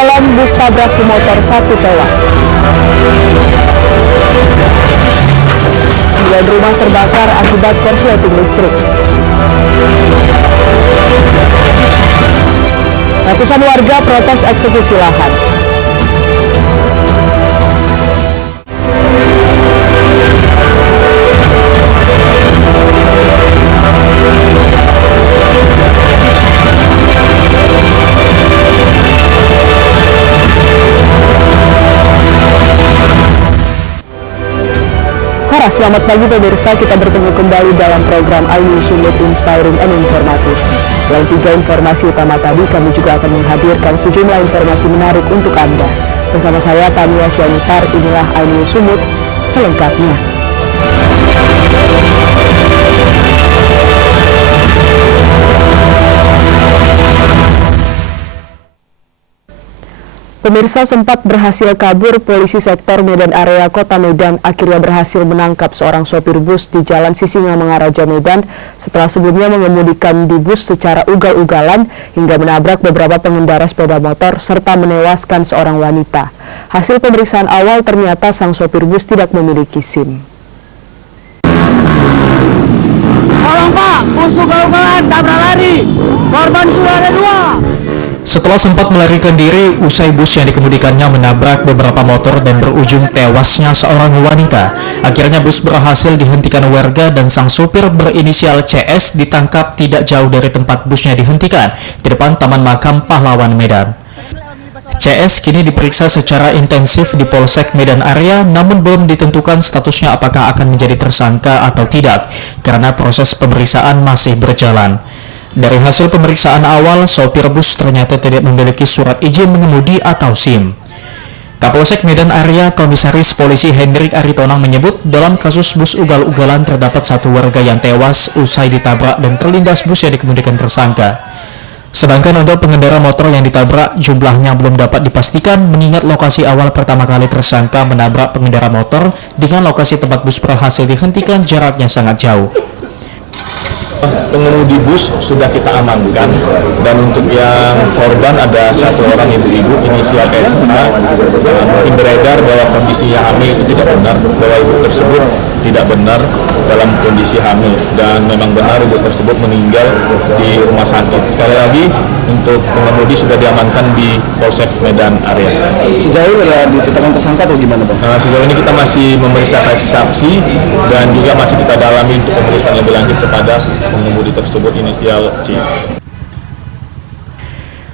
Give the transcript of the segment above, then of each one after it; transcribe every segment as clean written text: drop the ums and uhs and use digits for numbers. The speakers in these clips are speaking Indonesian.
jalan bus tabrak motor, 1 tewas. 9 rumah terbakar akibat korsleting listrik. Ratusan warga protes eksekusi lahan. Selamat pagi pemirsa, kita bertemu kembali dalam program iNews Sumut Inspiring and Informatif. Selain 3 informasi utama tadi, kami juga akan menghadirkan sejumlah informasi menarik untuk Anda. Bersama saya Tania Sianitar, inilah iNews Sumut selengkapnya. Pemirsa, sempat berhasil kabur, polisi sektor Medan Area Kota Medan akhirnya berhasil menangkap seorang sopir bus di Jalan Sisingamangaraja Medan setelah sebelumnya mengemudikan di bus secara ugal-ugalan hingga menabrak beberapa pengendara sepeda motor serta menewaskan seorang wanita. Hasil pemeriksaan awal ternyata sang sopir bus tidak memiliki SIM. Tolong Pak, bus ugal-ugalan tabrak lari, korban sudah ada 2. Setelah sempat melarikan diri, usai bus yang dikemudikannya menabrak beberapa motor dan berujung tewasnya seorang wanita. Akhirnya bus berhasil dihentikan warga dan sang supir berinisial CS ditangkap tidak jauh dari tempat busnya dihentikan, di depan Taman Makam Pahlawan Medan. CS kini diperiksa secara intensif di Polsek Medan Area, namun belum ditentukan statusnya apakah akan menjadi tersangka atau tidak, karena proses pemeriksaan masih berjalan. Dari hasil pemeriksaan awal, sopir bus ternyata tidak memiliki surat izin mengemudi atau SIM. Kapolsek Medan Area Komisaris Polisi Hendrik Aritonang menyebut dalam kasus bus ugal-ugalan terdapat 1 warga yang tewas usai ditabrak dan terlindas bus yang dikemudikan tersangka. Sedangkan untuk pengendara motor yang ditabrak jumlahnya belum dapat dipastikan mengingat lokasi awal pertama kali tersangka menabrak pengendara motor dengan lokasi tempat bus berhasil dihentikan jaraknya sangat jauh. Pengemudi bus sudah kita amankan, dan untuk yang korban ada 1 orang ibu-ibu inisial SK. Mungkin beredar bahwa kondisinya hamil, itu tidak benar, bahwa ibu tersebut tidak benar dalam kondisi hamil, dan memang benar ibu tersebut meninggal di rumah sakit. Sekali lagi, untuk pengemudi sudah diamankan di Polsek Medan Area. Sejauh ini ditetapkan tersangka atau gimana Bang? Sejauh ini kita masih memeriksa saksi dan juga masih kita dalami untuk pemeriksaan lebih lanjut kepada pengemudi tersebut inisial C.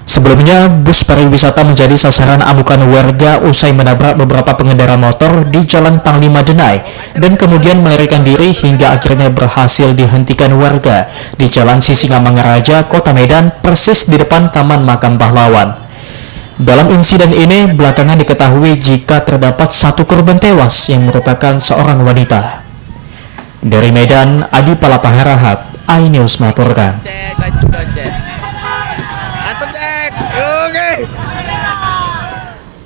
Sebelumnya, bus pariwisata menjadi sasaran amukan warga usai menabrak beberapa pengendara motor di Jalan Panglima Denai dan kemudian melarikan diri hingga akhirnya berhasil dihentikan warga di Jalan Sisingamangaraja, Kota Medan, persis di depan Taman Makam Pahlawan. Dalam insiden ini, belakangan diketahui jika terdapat 1 korban tewas yang merupakan seorang wanita. Dari Medan, Adi Palapaharahap, iNews melaporkan.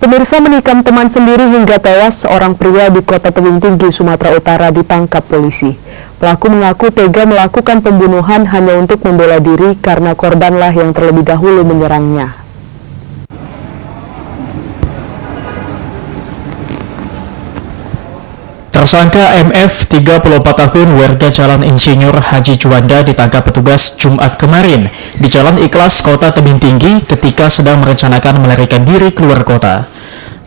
Pemirsa, menikam teman sendiri hingga tewas, seorang pria di Kota Tebing Tinggi, Sumatera Utara ditangkap polisi. Pelaku mengaku tega melakukan pembunuhan hanya untuk membela diri karena korbanlah yang terlebih dahulu menyerangnya. Tersangka MF, 34 tahun, warga Jalan Insinyur Haji Juanda ditangkap petugas Jumat kemarin di Jalan Ikhlas, Kota Tebing Tinggi ketika sedang merencanakan melarikan diri keluar kota.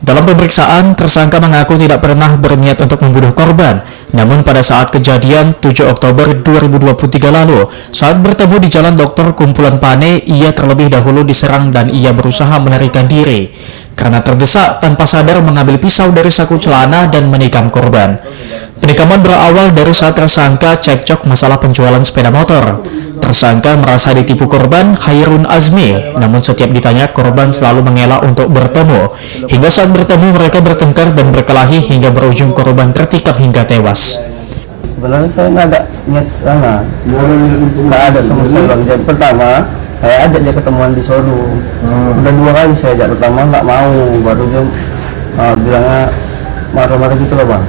Dalam pemeriksaan, tersangka mengaku tidak pernah berniat untuk membunuh korban. Namun pada saat kejadian 7 Oktober 2023 lalu, saat bertemu di Jalan Dr. Kumpulan Pane, ia terlebih dahulu diserang dan ia berusaha melarikan diri. Karena terdesak, tanpa sadar mengambil pisau dari saku celana dan menikam korban. Penikaman berawal dari saat tersangka cekcok masalah penjualan sepeda motor. Tersangka merasa ditipu korban, Khairun Azmi, namun setiap ditanya korban selalu mengelak untuk bertemu. Hingga saat bertemu mereka bertengkar dan berkelahi hingga berujung korban tertikam hingga tewas. Sebenarnya saya nggak ada niat sana, nggak ada sama sekali. Jadi pertama saya ajak dia ketemuan di sono. Udah 2 kali saya ajak, pertama nggak mau, baru dia bilangnya marah-marah gitu loh Bang.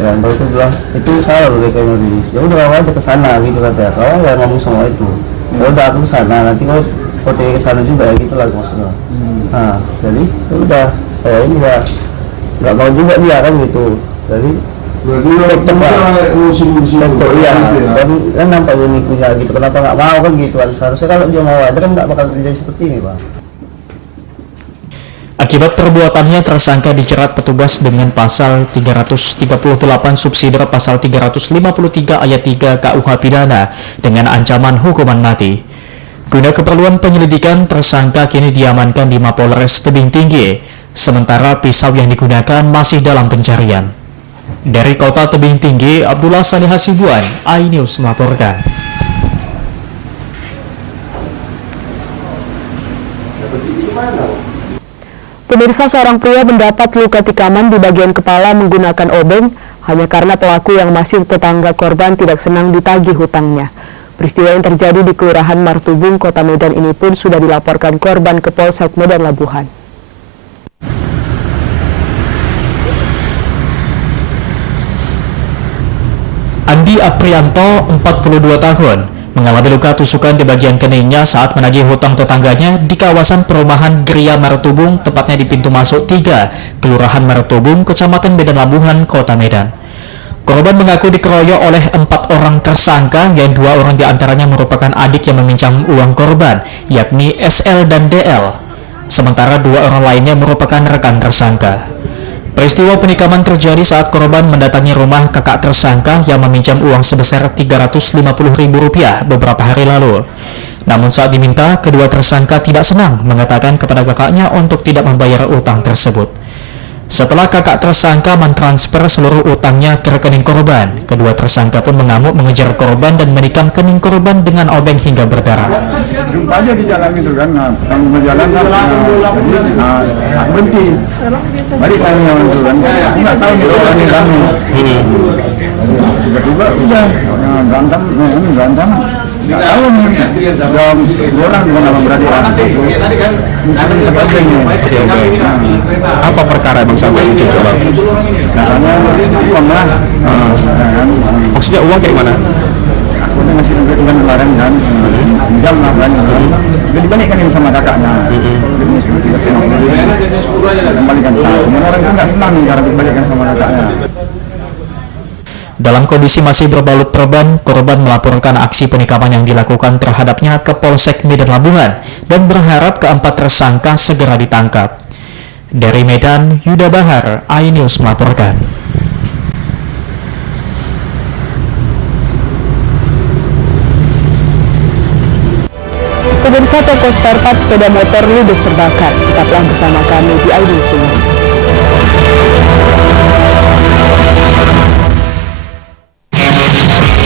Dan baru dia bilang itu salah loh kayak nulis. Ya udah bawa aja ke sana gitu katanya. Kalau nggak ngomong semua itu, ya udah aku ke sana. Nanti kalau OTW ke sana juga ya gitu lah maksudnya. Nah jadi itu udah saya ini ya nggak mau juga dia kan gitu. Jadi cocok iya kan nampaknya ini punya gitu, kenapa nggak mau kan gitu kan. Seharusnya kalau dia mau aja kan nggak bakal terjadi seperti ini Pak. Akibat perbuatannya, tersangka dijerat petugas dengan pasal 338 subsidiar pasal 353 ayat 3 KUH Pidana dengan ancaman hukuman mati. Guna keperluan penyelidikan, tersangka kini diamankan di Mapolres Tebing Tinggi, sementara pisau yang digunakan masih dalam pencarian. Dari Kota Tebing Tinggi, Abdullah Salih Hasibuan, iNews melaporkan. Pemirsa, seorang pria mendapat luka tikaman di bagian kepala menggunakan obeng hanya karena pelaku yang masih tetangga korban tidak senang ditagih hutangnya. Peristiwa yang terjadi di Kelurahan Martubung, Kota Medan ini pun sudah dilaporkan korban ke Polsek Medan Labuhan. Andi Aprianto, 42 tahun, mengalami luka tusukan di bagian keningnya saat menagih hutang tetangganya di kawasan perumahan Geria Martubung, tepatnya di pintu masuk 3, Kelurahan Martubung, Kecamatan Medan Labuhan, Kota Medan. Korban mengaku dikeroyok oleh 4 orang tersangka, yang 2 orang diantaranya merupakan adik yang meminjam uang korban, yakni SL dan DL. Sementara 2 orang lainnya merupakan rekan tersangka. Peristiwa penikaman terjadi saat korban mendatangi rumah kakak tersangka yang meminjam uang sebesar Rp350.000 beberapa hari lalu. Namun saat diminta, kedua tersangka tidak senang, mengatakan kepada kakaknya untuk tidak membayar utang tersebut. Setelah kakak tersangka mentransfer seluruh utangnya ke rekening korban, kedua tersangka pun mengamuk mengejar korban dan menikam kening korban dengan obeng hingga berdarah. Jumpa aja di jalan itu kan, tanggung jalan kan, berhenti, balik lagi yang itu kan, nggak tahu nih orang ini kami, tiba-tiba udah berantem, nggak tahu nih, dua orang di mana berada, mungkin sebagainya. Apa perkara bang sampai muncul bang? Karena uang lah, Maksudnya uang kayak mana? aku tuh ngasih uang kemarin kan, jam lah kan, udah dibalikkan ini sama kakaknya, jadi tidak senang, kembalikan. Semua orang itu nggak senang nih karena dibalikan sama kakaknya. Dalam kondisi masih berbalut perban, korban melaporkan aksi penikaman yang dilakukan terhadapnya ke Polsek Medan Labuhan dan berharap keempat tersangka segera ditangkap. Dari Medan, Yuda Bahar, iNews melaporkan. Pemirsa, toko spare part sepeda motor ludes terbakar. Tetaplah bersama kami di iNews Sumut.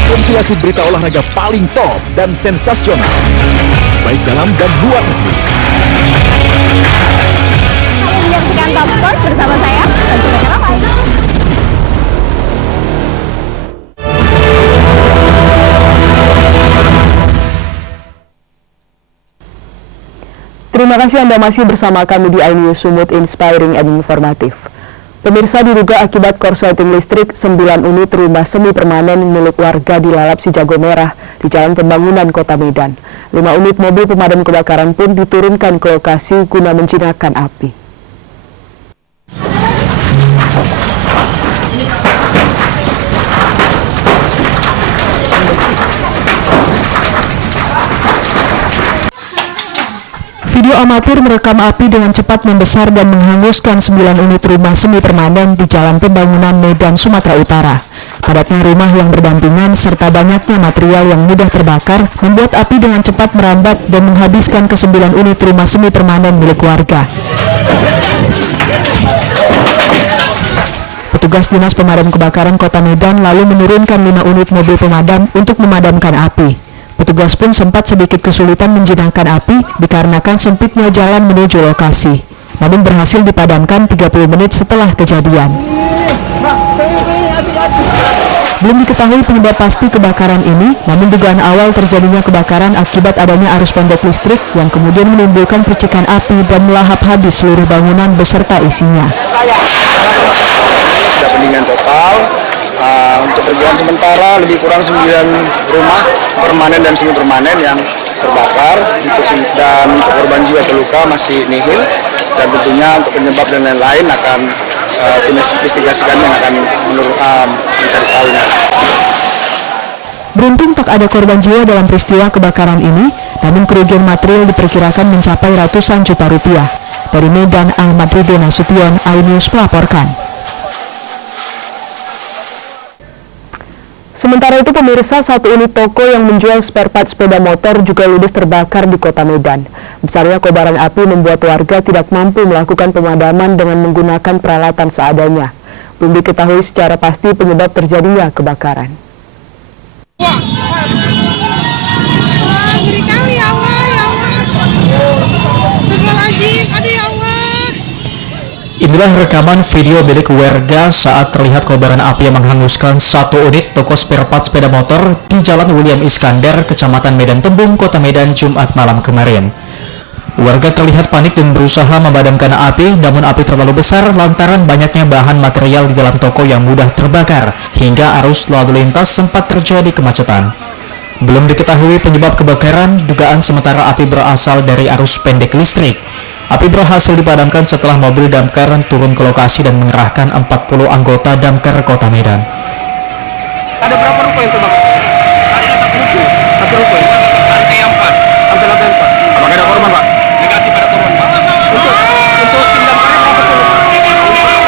Kompilasi berita olahraga paling top dan sensasional, baik dalam dan luar negeri. Menyaksikan Top Sport bersama saya, Sanjina Karamai. Terima kasih Anda masih bersama kami di iNews Sumut, inspiring and informatif. Pemirsa, diduga akibat korsleting listrik, 9 unit rumah semi permanen milik warga dilalap si Jago Merah di Jalan Pembangunan Kota Medan. 5 unit mobil pemadam kebakaran pun diturunkan ke lokasi guna menjinakkan api. Video amatir merekam api dengan cepat membesar dan menghanguskan 9 unit rumah semi permanen di Jalan Pembangunan Medan, Sumatera Utara. Padatnya rumah yang berdampingan serta banyaknya material yang mudah terbakar membuat api dengan cepat merambat dan menghabiskan ke 9 unit rumah semi permanen milik warga. Petugas Dinas Pemadam Kebakaran Kota Medan lalu menurunkan 5 unit mobil pemadam untuk memadamkan api. Petugas pun sempat sedikit kesulitan menjinakkan api dikarenakan sempitnya jalan menuju lokasi. Namun berhasil dipadamkan 30 menit setelah kejadian. Belum diketahui penyebab pasti kebakaran ini, namun dugaan awal terjadinya kebakaran akibat adanya arus pendek listrik yang kemudian menimbulkan percikan api dan melahap habis seluruh bangunan beserta isinya. Ada pendinginan total. Untuk berjalan sementara lebih kurang 9 rumah permanen dan semi permanen yang terbakar dan untuk korban jiwa terluka masih nihil, dan tentunya untuk penyebab dan lain-lain akan tim investigasi kami yang akan mencari tahunya. Beruntung tak ada korban jiwa dalam peristiwa kebakaran ini, namun kerugian material diperkirakan mencapai ratusan juta rupiah. Dari Medan, Ahmad Ridho Nasution, iNews melaporkan. Sementara itu pemirsa, satu unit toko yang menjual spare part sepeda motor juga ludes terbakar di kota Medan. Besarnya kobaran api membuat warga tidak mampu melakukan pemadaman dengan menggunakan peralatan seadanya. Belum diketahui secara pasti penyebab terjadinya kebakaran. Ngeri kali ya Allah, ya Allah. Astagfirullahaladzim, aduh ya Allah. Inilah rekaman video milik warga saat terlihat kobaran api yang menghanguskan satu unit toko spare part sepeda motor di Jalan William Iskandar, Kecamatan Medan Tembung, Kota Medan, Jumat malam kemarin. Warga terlihat panik dan berusaha memadamkan api, namun api terlalu besar lantaran banyaknya bahan material di dalam toko yang mudah terbakar, hingga arus lalu lintas sempat terjadi kemacetan. Belum diketahui penyebab kebakaran, dugaan sementara api berasal dari arus pendek listrik. Api berhasil dipadamkan setelah mobil damkar turun ke lokasi dan mengerahkan 40 anggota damkar Kota Medan. Ada berapa ruko yang terbakar? Ada satu ruko ya? Lantai 4. Sampai lantai 4. Apakah ada korban, Pak? Negatif ada korban, Pak. Untuk tim damkarnya berapa tuh? Damkarnya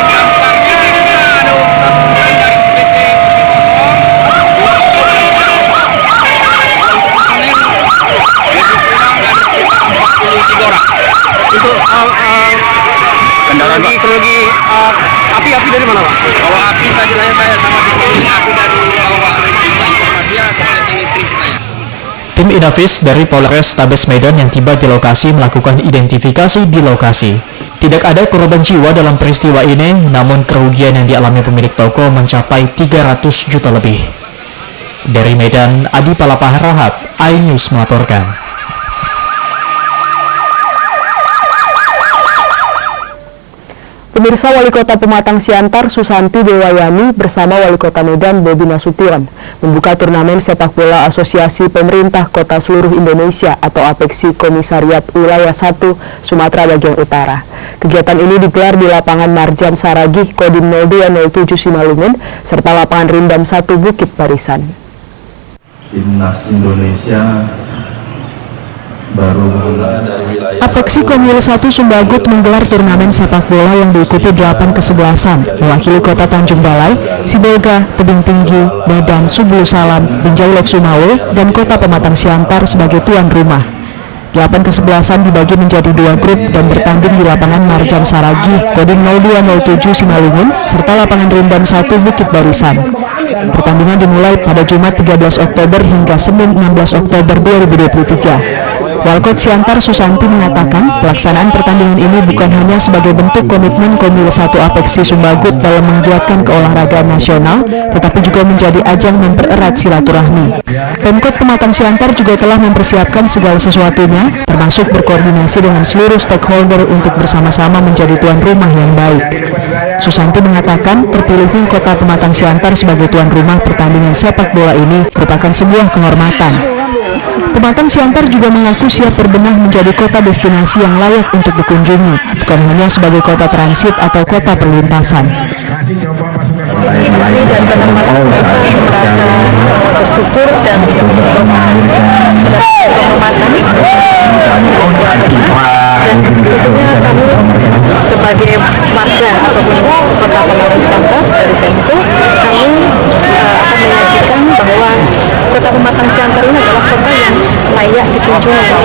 ada dari PT untuk kendaraan kronologi api dari mana, Pak? Kalau api tadi saya sama ini api dari bawah. Informasinya terkait listrik saya. Tim Inavis dari Polres Tabes Medan yang tiba di lokasi melakukan identifikasi di lokasi. Tidak ada korban jiwa dalam peristiwa ini, namun kerugian yang dialami pemilik toko mencapai 300 juta lebih. Dari Medan, Adi Palapaharahat, iNews melaporkan. Pemirsa, Wali Kota Pematang Siantar Susanti Dewayani bersama Wali Kota Medan Bobi Nasution membuka turnamen sepak bola Asosiasi Pemerintah Kota Seluruh Indonesia atau APEKSI Komisariat Wilayah 1 Sumatera Bagian Utara. Kegiatan ini digelar di lapangan Marjan Saragih Kodim 0207 Simalungun serta lapangan Rindam 1 Bukit Barisan. Timnas Indonesia baru dari wilayah APEKSI Komil 1 Sumbagut menggelar turnamen sepak bola yang diikuti 8 kesebelasan mewakili Kota Tanjung Balai, Sibolga, Tebing Tinggi, Medan, Subulu Salam, Binjai Sumawe, dan Kota Pematang Siantar sebagai tuan rumah. 8 kesebelasan dibagi menjadi 2 grup dan bertanding di lapangan Marjan Saragih Kodim 0207 Simalungun serta lapangan Rindam 1 Bukit Barisan. Pertandingan dimulai pada Jumat 13 Oktober hingga Senin 16 Oktober 2023. Walkot Siantar Susanti mengatakan pelaksanaan pertandingan ini bukan hanya sebagai bentuk komitmen Komil 1 APEKSI Sumbagut dalam menggiatkan keolahragaan nasional, tetapi juga menjadi ajang mempererat silaturahmi. Pemkot Pematang Siantar juga telah mempersiapkan segala sesuatunya, termasuk berkoordinasi dengan seluruh stakeholder untuk bersama-sama menjadi tuan rumah yang baik. Susanti mengatakan terpilihnya Kota Pematang Siantar sebagai tuan rumah pertandingan sepak bola ini merupakan sebuah kehormatan. Pematang Siantar juga mengaku siap berbenah menjadi kota destinasi yang layak untuk dikunjungi, bukan hanya sebagai kota transit atau kota perlintasan. Dan merasa bersyukur dan penghormatan dan tentunya kami sebagai warga ataupun Kota Pematang Siantar dari Pemko, kami akan menyajikan bahwa Kota Pematang Siantar ini adalah kota yang layak dikunjungi.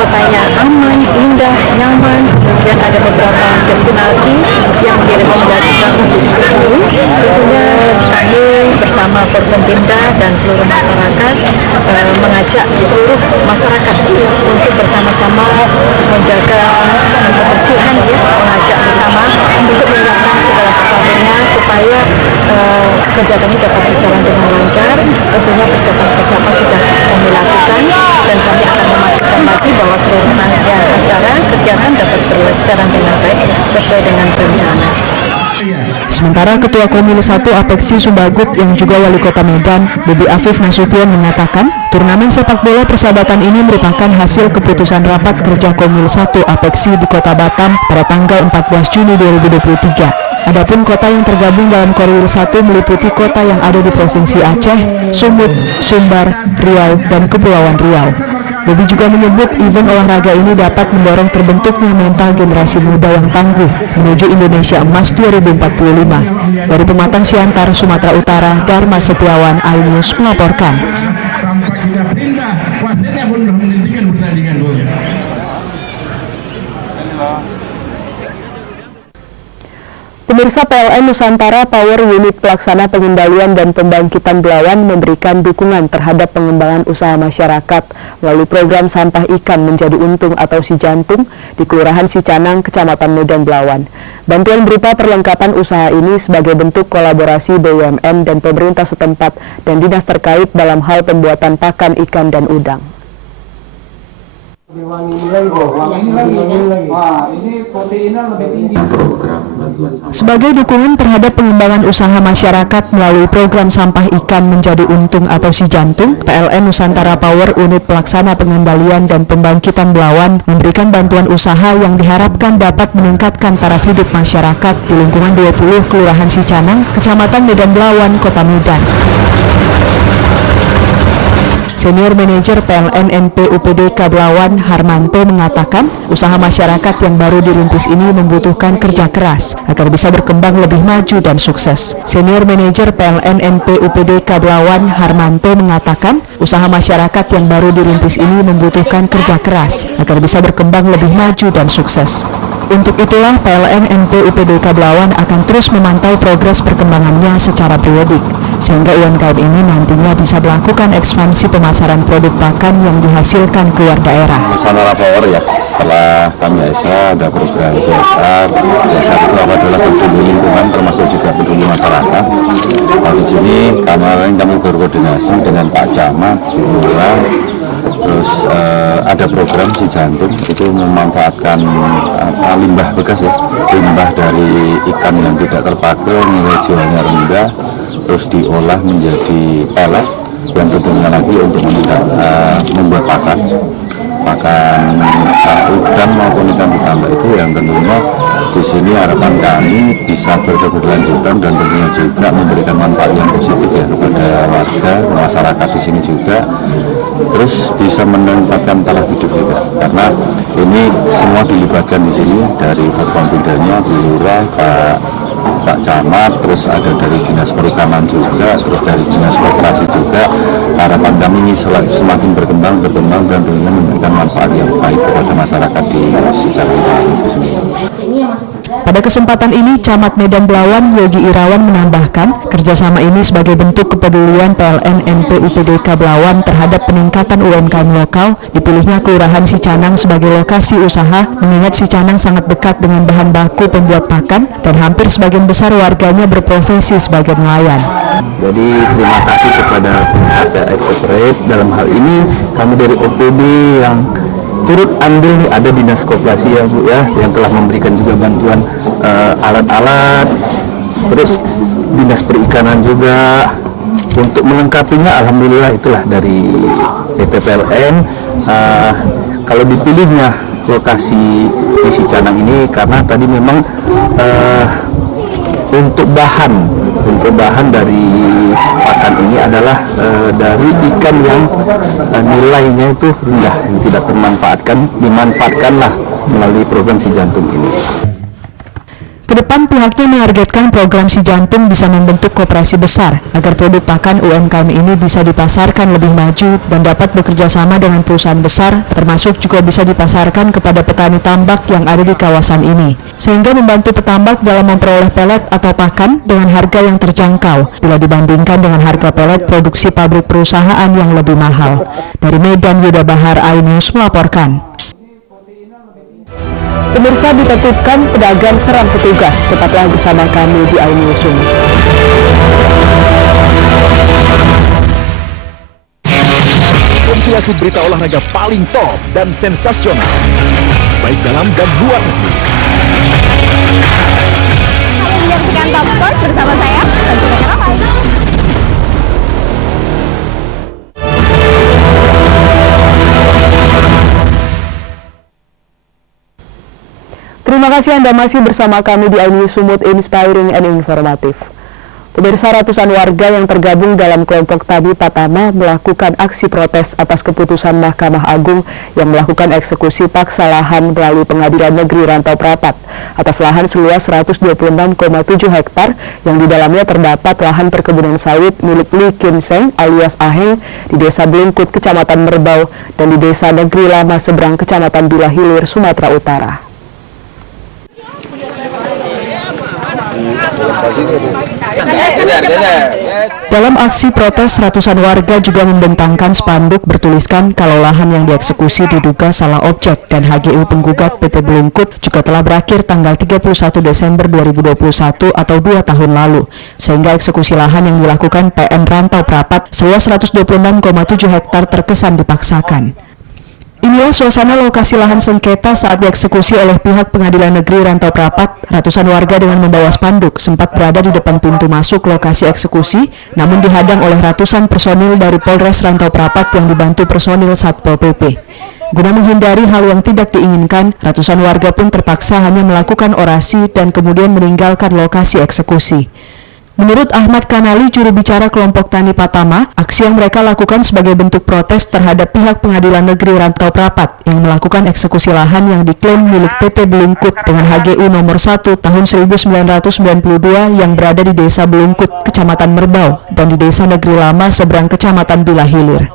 Kotanya aman, indah, nyaman, dan ada beberapa destinasi yang direkomendasikan untuk dikunjungi. Tentunya kami bersama Forkompimda dan seluruh masyarakat mengajak seluruh masyarakat untuk bersama-sama menjaga kebersihan, mengajak bersama untuk menyiapkan segala sesuatunya supaya kegiatan ini dapat berjalan dengan lancar. Tentunya persiapan sudah kami lakukan dan kami akan memastikan lagi bahwa seluruh rangkaian acara kegiatan dapat berjalan dengan baik sesuai dengan rencana. Sementara Ketua Komil 1 Apeksi Sumbagut yang juga Wali Kota Medan, Bobi Afif Nasution mengatakan, turnamen sepak bola persahabatan ini merupakan hasil keputusan rapat kerja Komil 1 Apeksi di Kota Batam pada tanggal 14 Juni 2023. Adapun kota yang tergabung dalam Komil 1 meliputi kota yang ada di Provinsi Aceh, Sumut, Sumbar, Riau, dan Kepulauan Riau. Bobi juga menyebut event olahraga ini dapat mendorong terbentuknya mental generasi muda yang tangguh menuju Indonesia Emas 2045. Dari Pematang Siantar, Sumatera Utara, Dharma Setiawan, iNews melaporkan. Pemirsa, PLN Nusantara Power Unit Pelaksana Pengendalian dan Pembangkitan Belawan memberikan dukungan terhadap pengembangan usaha masyarakat melalui program sampah ikan menjadi untung atau Si Jantung di Kelurahan Sicanang, Kecamatan Medan Belawan. Bantuan berupa perlengkapan usaha ini sebagai bentuk kolaborasi BUMN dan pemerintah setempat dan dinas terkait dalam hal pembuatan pakan ikan dan udang. Sebagai dukungan terhadap pengembangan usaha masyarakat melalui program sampah ikan menjadi untung atau Si Jantung, PLN Nusantara Power Unit Pelaksana Pengendalian dan Pembangkitan Belawan memberikan bantuan usaha yang diharapkan dapat meningkatkan taraf hidup masyarakat di lingkungan 20 Kelurahan Sicanang, Kecamatan Medan Belawan, Kota Medan. Senior Manajer PLN NP UPD Belawan Harmanto mengatakan, usaha masyarakat yang baru dirintis ini membutuhkan kerja keras agar bisa berkembang lebih maju dan sukses. Senior Manajer PLN NP UPD Belawan Harmanto mengatakan, usaha masyarakat yang baru dirintis ini membutuhkan kerja keras agar bisa berkembang lebih maju dan sukses. Untuk itulah PLN NP UPD Belawan akan terus memantau progres perkembangannya secara periodik, sehingga UMKM ini nantinya bisa melakukan ekspansi pemasaran produk pakan yang dihasilkan keluar daerah. Nusantara Power ya, setelah kami ASA ada program CSR. CSR itu adalah peduli lingkungan termasuk juga peduli masyarakat. Nah, di sini kami berkoordinasi dengan Pak Camat, Lurah, terus ada program Si Jantung itu memanfaatkan limbah bekas ya, limbah dari ikan yang tidak terpakai, nilai jualnya rendah, terus diolah menjadi pelet yang tentunya lagi untuk membuat pakan udang maupun ikan ditambah itu yang tentunya di sini harapan kami bisa berkelanjutan dan tentunya juga memberikan manfaat yang positif ya kepada warga masyarakat di sini juga, terus bisa meningkatkan taraf hidup juga karena ini semua dilibatkan di sini dari Forkompindanya, Bu Lurah, Pak Camat, terus ada dari Dinas Perikanan juga, terus dari Dinas Koperasi juga. Harapan kami semakin berkembang dan tentunya memberikan manfaat yang baik kepada masyarakat di Sicanang itu sendiri. Pada kesempatan ini, Camat Medan Belawan Yogi Irawan menambahkan, kerjasama ini sebagai bentuk kepedulian PLN NP UPD Belawan terhadap peningkatan UMKM lokal. Dipilihnya Kelurahan Sicanang sebagai lokasi usaha, mengingat Sicanang sangat dekat dengan bahan baku pembuat pakan dan hampir sebagian besar warganya berprofesi sebagai nelayan. Jadi terima kasih kepada pihak Corporate dalam hal ini kami dari OPD yang turut andil nih, ada Dinas Koperasi ya Bu ya yang telah memberikan juga bantuan alat-alat, terus Dinas Perikanan juga untuk melengkapinya. Alhamdulillah itulah dari PT PLN kalau dipilihnya lokasi di Sicanang ini karena tadi memang untuk bahan dari pakan ini adalah dari ikan yang nilainya itu rendah, yang tidak dimanfaatkanlah melalui program Si Jantung ini. Kedepan pihaknya menargetkan program Si Jantung bisa membentuk koperasi besar agar produk pakan UMKM ini bisa dipasarkan lebih maju dan dapat bekerja sama dengan perusahaan besar, termasuk juga bisa dipasarkan kepada petani tambak yang ada di kawasan ini, sehingga membantu petambak dalam memperoleh pelet atau pakan dengan harga yang terjangkau bila dibandingkan dengan harga pelet produksi pabrik perusahaan yang lebih mahal. Dari Medan, Yuda Bahar, iNews melaporkan. Pemirsa, ditertibkan pedagang serang petugas. Tetaplah bersama kami di iNews. Kompilasi berita olahraga paling top dan sensasional, baik dalam dan luar negeri. Menyaksikan Terima kasih Anda masih bersama kami di iNews Sumut Inspiring and Informatif. Pemirsa, ratusan warga yang tergabung dalam kelompok Tani Patama melakukan aksi protes atas keputusan Mahkamah Agung yang melakukan eksekusi paksa lahan melalui Pengadilan Negeri Rantau Prapat atas lahan seluas 126,7 hektar yang di dalamnya terdapat lahan perkebunan sawit milik Lee Kim Seng alias Aheng di Desa Blungkut, Kecamatan Merbau, dan di Desa Negeri Lama Seberang, Kecamatan Bila Hilir, Sumatera Utara. Dalam aksi protes, ratusan warga juga membentangkan spanduk bertuliskan kalau lahan yang dieksekusi diduga salah objek dan HGU penggugat PT Blungkut juga telah berakhir tanggal 31 Desember 2021 atau 2 tahun lalu, sehingga eksekusi lahan yang dilakukan PN Rantau Prapat seluas 126,7 hektar terkesan dipaksakan. Inilah suasana lokasi lahan sengketa saat dieksekusi oleh pihak Pengadilan Negeri Rantau Prapat. Ratusan warga dengan membawa spanduk sempat berada di depan pintu masuk lokasi eksekusi, namun dihadang oleh ratusan personil dari Polres Rantau Prapat yang dibantu personil Satpol PP. Guna menghindari hal yang tidak diinginkan, ratusan warga pun terpaksa hanya melakukan orasi dan kemudian meninggalkan lokasi eksekusi. Menurut Ahmad Kanali, juru bicara kelompok Tani Patama, aksi yang mereka lakukan sebagai bentuk protes terhadap pihak Pengadilan Negeri Rantau Prapat yang melakukan eksekusi lahan yang diklaim milik PT Blungkut dengan HGU nomor 1 tahun 1992 yang berada di Desa Blungkut, Kecamatan Merbau, dan di Desa Negeri Lama Seberang, Kecamatan Bila Hilir.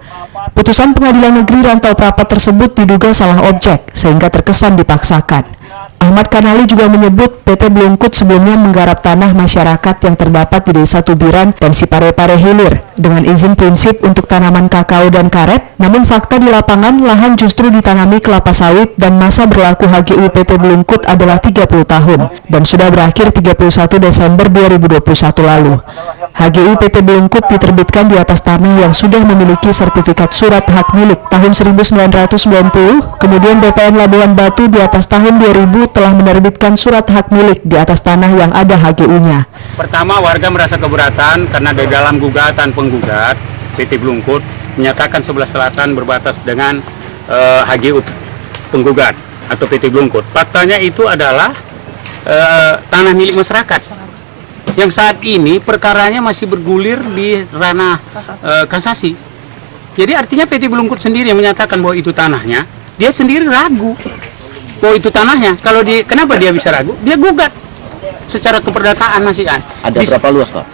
Putusan Pengadilan Negeri Rantau Prapat tersebut diduga salah objek sehingga terkesan dipaksakan. Ahmad Kanali juga menyebut PT Blungkut sebelumnya menggarap tanah masyarakat yang terdapat di Desa Tubiran dan Sipare-Pare Hilir dengan izin prinsip untuk tanaman kakao dan karet, namun fakta di lapangan lahan justru ditanami kelapa sawit dan masa berlaku HGU PT Blungkut adalah 30 tahun dan sudah berakhir 31 Desember 2021 lalu. HGU PT Blungkut diterbitkan di atas tanah yang sudah memiliki sertifikat surat hak milik tahun 1990, kemudian BPN Labuan Batu di atas tahun 2000 telah menerbitkan surat hak milik di atas tanah yang ada HGU-nya. Pertama, warga merasa keberatan karena di dalam gugatan penggugat PT Blungkut menyatakan sebelah selatan berbatas dengan HGU penggugat atau PT Blungkut. Faktanya itu adalah tanah milik masyarakat. Yang saat ini perkaranya masih bergulir di ranah kasasi. Jadi artinya PT Blungkut sendiri yang menyatakan bahwa itu tanahnya, dia sendiri ragu bahwa itu tanahnya. Kenapa dia bisa ragu? Dia gugat secara keperdataan masih kan. Ada berapa luas, Pak?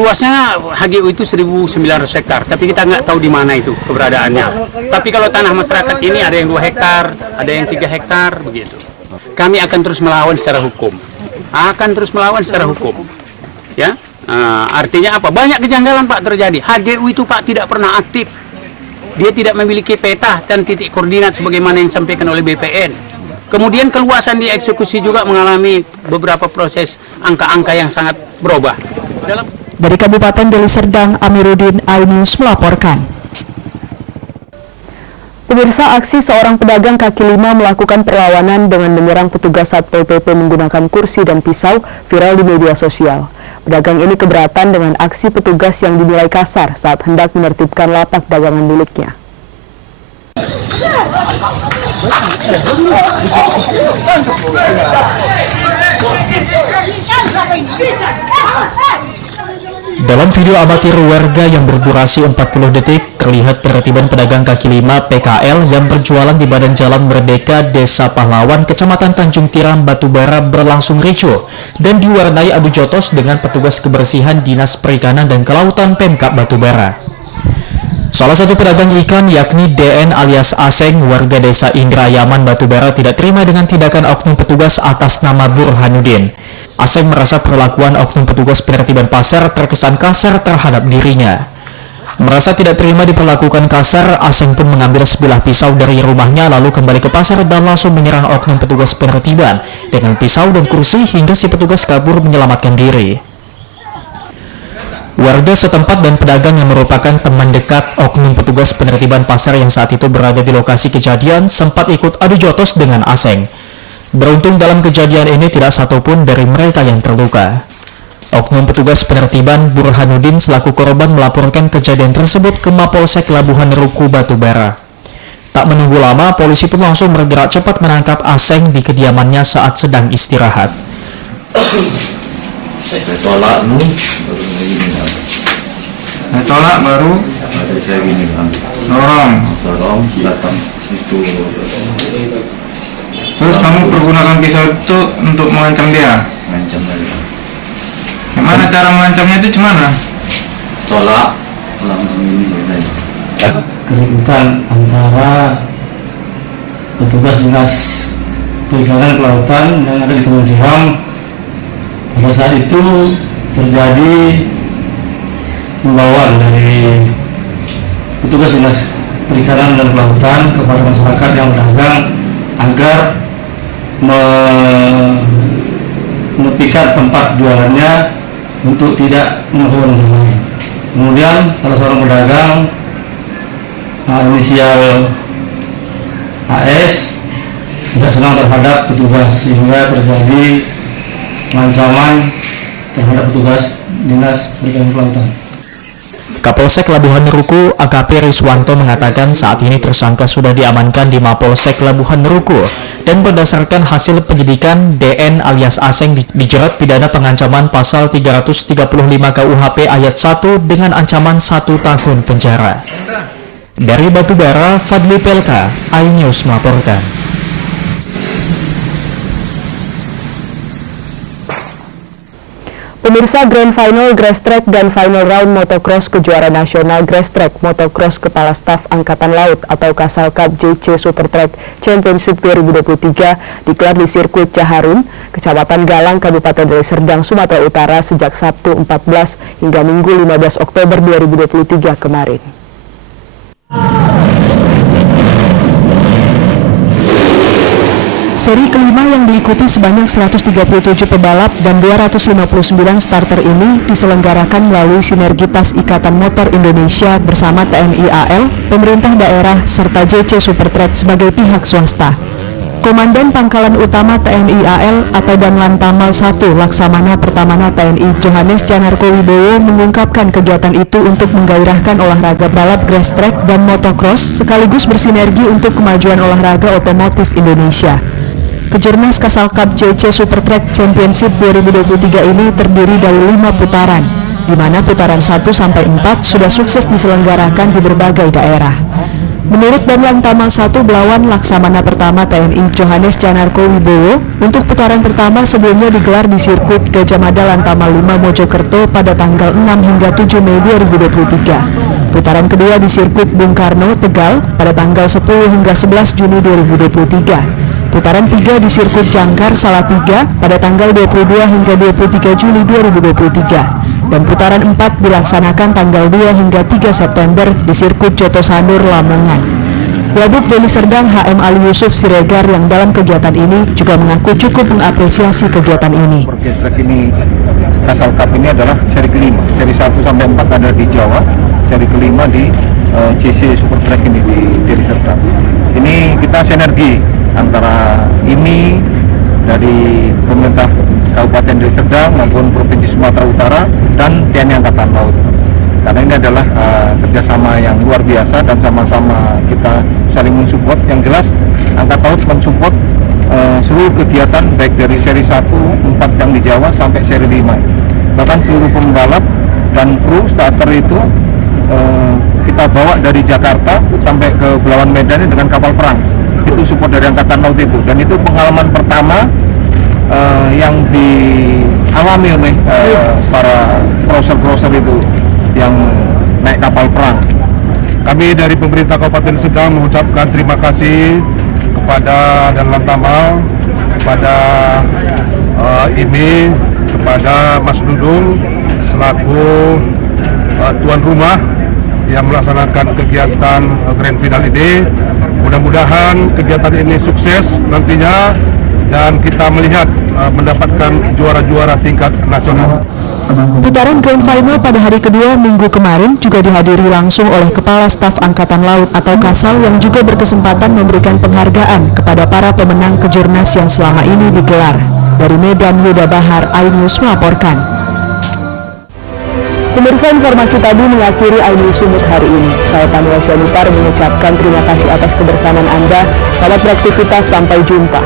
Luasnya HGU itu 1.900 hektar, tapi kita nggak tahu di mana itu keberadaannya. Tapi kalau tanah masyarakat ini ada yang 2 hektar, ada yang 3 hektar, begitu. Kami akan terus melawan secara hukum. Ya, artinya apa? Banyak kejanggalan Pak terjadi. HGU itu Pak tidak pernah aktif. Dia tidak memiliki peta dan titik koordinat sebagaimana yang disampaikan oleh BPN. Kemudian keluasan di eksekusi juga mengalami beberapa proses angka-angka yang sangat berubah. Dari Kabupaten Deli Serdang, Amiruddin, iNews melaporkan. Pemirsa, aksi seorang pedagang kaki lima melakukan perlawanan dengan menyerang petugas Satpol PP menggunakan kursi dan pisau viral di media sosial. Pedagang ini keberatan dengan aksi petugas yang dinilai kasar saat hendak menertibkan lapak dagangan miliknya. Dalam video amatir warga yang berdurasi 40 detik, terlihat penertiban pedagang kaki lima PKL yang berjualan di badan Jalan Merdeka, Desa Pahlawan, Kecamatan Tanjung Tiram, Batubara berlangsung ricuh dan diwarnai adu jotos dengan petugas kebersihan Dinas Perikanan dan Kelautan Pemkab Batubara. Salah satu pedagang ikan yakni DN alias Aseng, warga Desa Indrayaman, Batubara tidak terima dengan tindakan oknum petugas atas nama Burhanuddin. Aseng merasa perlakuan oknum petugas penertiban pasar terkesan kasar terhadap dirinya. Merasa tidak terima diperlakukan kasar, Aseng pun mengambil sebilah pisau dari rumahnya lalu kembali ke pasar dan langsung menyerang oknum petugas penertiban dengan pisau dan kursi hingga si petugas kabur menyelamatkan diri. Warga setempat dan pedagang yang merupakan teman dekat oknum petugas penertiban pasar yang saat itu berada di lokasi kejadian sempat ikut adu jotos dengan Aseng. Beruntung dalam kejadian ini tidak satupun dari mereka yang terluka. Oknum petugas penertiban Burhanuddin selaku korban melaporkan kejadian tersebut ke Mapolsek Labuhan Ruku, Batubara. Tak menunggu lama, polisi pun langsung bergerak cepat menangkap Aseng di kediamannya saat sedang istirahat. Saya tolak lu, Saya tolak baru ada saya gini kan, dorong. datang situ. Terus kamu pergunakan pisau itu untuk mengancam dia. Ngancam lagi. Gimana cara mengancamnya itu gimana? Tolak, langsung ini saya. Keributan antara petugas dinas perikanan kelautan yang ada di Tanjung Tiram. Pada saat itu terjadi himbauan dari petugas dinas perikanan dan kelautan kepada masyarakat yang berdagang agar menepikan tempat jualannya untuk tidak melakukan hal lain. Kemudian salah seorang pedagang inisial AS tidak senang terhadap petugas sehingga terjadi ancaman terhadap petugas dinas perikanan kelautan. Kapolsek Labuhan Ruku AKP Riswanto mengatakan saat ini tersangka sudah diamankan di Mapolsek Labuhan Ruku dan berdasarkan hasil penyidikan DN alias Aseng dijerat pidana pengancaman pasal 335 KUHP ayat 1 dengan ancaman 1 tahun penjara. Dari Batubara, Fadli Pelka, iNews melaporkan. Pemirsa, Grand Final Grass Track dan Final Round Motocross Kejuaraan Nasional Grass Track Motocross Kepala Staf Angkatan Laut atau Kasal Cup JC Super Track Championship 2023 digelar di sirkuit Caharun, Kecamatan Galang, Kabupaten Deli Serdang, Sumatera Utara sejak Sabtu 14 hingga Minggu 15 Oktober 2023 kemarin. Seri kelima yang diikuti sebanyak 137 pebalap dan 259 starter ini diselenggarakan melalui sinergitas Ikatan Motor Indonesia bersama TNI AL, pemerintah daerah, serta JC Super Track sebagai pihak swasta. Komandan Pangkalan Utama TNI AL atau Danlan Tamal 1 Laksamana Pertamana TNI Johannes Janarko Wibowo mengungkapkan kegiatan itu untuk menggairahkan olahraga balap grass track dan motocross sekaligus bersinergi untuk kemajuan olahraga otomotif Indonesia. Kejurnas Kasal Cup JC Super Track Championship 2023 ini terdiri dari 5 putaran, di mana putaran 1-4 sudah sukses diselenggarakan di berbagai daerah. Menurut Danlan Tamal 1 Belawan Laksamana Pertama TNI Johannes Janarko Wibowo, untuk putaran pertama sebelumnya digelar di sirkuit Gajah Mada Lantamal 5 Mojokerto pada tanggal 6 hingga 7 Mei 2023. Putaran kedua di sirkuit Bung Karno Tegal pada tanggal 10 hingga 11 Juni 2023. Putaran 3 di sirkuit Jangkar Salatiga pada tanggal 22 hingga 23 Juli 2023 dan putaran 4 dilaksanakan tanggal 2 hingga 3 September di sirkuit Joto Sanur Lamongan. Wabub Deli Serdang HM Ali Yusuf Siregar yang dalam kegiatan ini juga mengaku cukup mengapresiasi kegiatan ini. Grass Track ini, Kasal Cup ini adalah seri kelima, seri 1-4 ada di Jawa, seri kelima di JC Super Track ini di Deli Serdang. Ini kita sinergi antara ini dari pemerintah Kabupaten Deli Serdang maupun Provinsi Sumatera Utara dan TNI Angkatan Laut. Karena ini adalah kerjasama yang luar biasa dan sama-sama kita saling mensupport. Yang jelas Angkatan Laut mensupport seluruh kegiatan baik dari seri 1-4 yang di Jawa sampai seri 5. Bahkan seluruh pembalap dan kru starter itu kita bawa dari Jakarta sampai ke Belawan Medan dengan kapal perang. Itu support dari Angkatan Laut itu, dan itu pengalaman pertama yang dialami oleh para crosser itu yang naik kapal perang. Kami dari pemerintah Kabupaten Serdang mengucapkan terima kasih kepada Danlan Tamal, kepada IMI, kepada Mas Dudung selaku tuan rumah yang melaksanakan kegiatan Grand Final ini. Mudah-mudahan kegiatan ini sukses nantinya dan kita melihat mendapatkan juara-juara tingkat nasional. Putaran Grand Final pada hari kedua Minggu kemarin juga dihadiri langsung oleh Kepala Staf Angkatan Laut atau Kasal yang juga berkesempatan memberikan penghargaan kepada para pemenang kejurnas yang selama ini digelar. Dari Medan, Yuda Bahar, iNews melaporkan. Pemirsa, informasi tadi mengakhiri Ainul Sumut hari ini. Saya Tania Sianipar mengucapkan terima kasih atas kebersamaan Anda. Selamat beraktivitas, sampai jumpa.